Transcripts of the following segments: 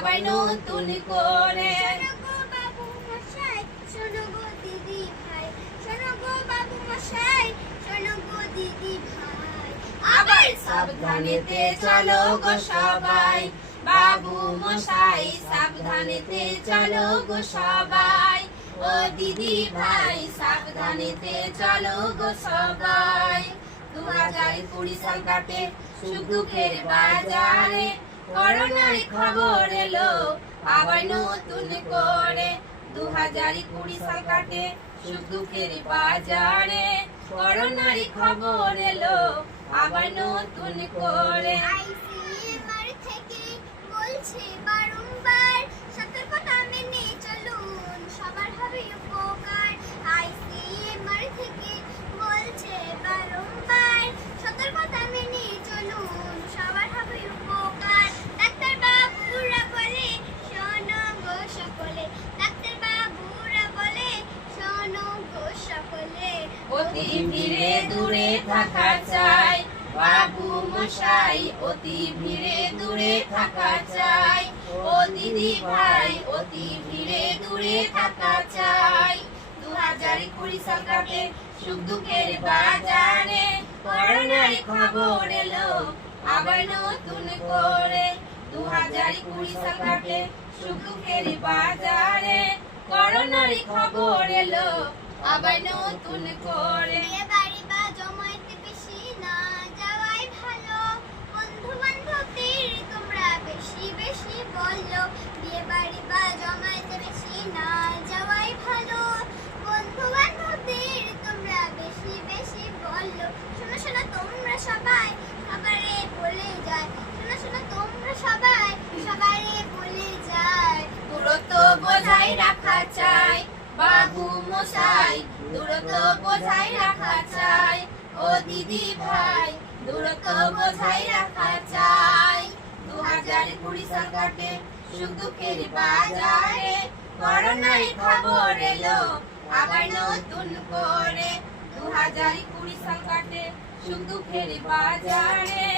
আবার নতুন করে। শোনো গো বাবু মশাই, শোনো গো দিদি ভাই, শোনো গো বাবু মশাই, শোনো গো দিদি ভাই। আবার সাবধানেতে চলো গো সবাই, বাবু মশাই সাবধানেতে চলো গো সবাই। ও দিদি ভাই সাবধানেতে চলো গো সবাই। 2020 সাল কাটে সুখ দুঃখের বাজারে, করোনার খবর এলো আবার নতুন করে। 2020 সাল কাটে সুখ দুঃখের বাজারে, করোনার খবর এলো আবার নতুন করে। ICMR থেকে বলছে বারংবার, সতর্কতা মেনে চলুন, সবার হবে উপকার। ICMR থেকে বলছে বারংবার, সতর্কতা মেনে চলুন, সবার হবে উপকার। ডাক্তার বাবুরা বলে শোনো গো সকলে, ডাক্তার বাবুরা বলে শোনো গো সকলে। অতি ভিড়ে দূরে থাকা চাই, বাবু মশাই অতি ভিড়ে দূরে থাকা চাই। ও দিদি ভাই অতি ভিড়ে দূরে থাকা চাই। 2020 সাল কাটে সুখ দুঃখের বাজারে, করোনার খবর এলো আবার নতুন করে। 2020 সাল কাটে সুখ দুঃখের বাজারে, করোনার খবর এলো আবার নতুন করে। বিয়ে বাড়ি বা জমায়েতে বেশি না যাওয়াই ভালো, বন্ধু বান্ধবদের তোমরা বেশি বেশি বলো। বিয়ে বাড়ি বা জমায়েতে বেশি না যাওয়াই ভালো, বন্ধু বান্ধবদের তোমরা বেশি বেশি বলো। শোনো শোনো তোমরা সবাই সবারে বলে যায়, শোনো শোনো তোমরা সবাই সবারে বলে যায়। দূরত্ব বজায় রাখা চাই, বাবু মশাই দূরত্ব বজায় রাখা চাই। ও দিদি ভাই দূরত্ব বজায় রাখা চাই। 2020 সাল কাটে সুখ দুঃখের বাজারে, করোনার খবর এলো আবার নতুন করে। 2020 সাল কাটে সুখ দুঃখের বাজারে,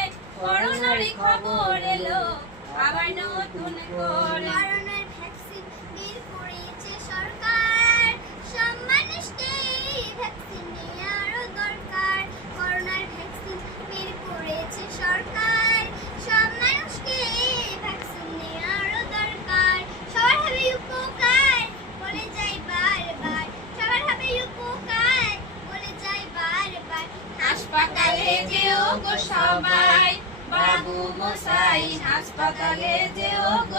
করোনার খবর এলো আবার নতুন করে। করোনার ভ্যাকসিন বের করেছে সরকার, সব মানুষকে এই ভ্যাকসিন নেওয়ারও দরকার। করোনার ভ্যাকসিন বের করেছে সরকার, সব মানুষকে এই ভ্যাকসিন নেওয়ারও দরকার। সবার হবে উপকার বলে যাই বারবার, সবার হবে উপকার বলে যাই বারবার। হাসপাতালে যেও গো সবাই, বাবু মশাই হাসপাতালে যেও গো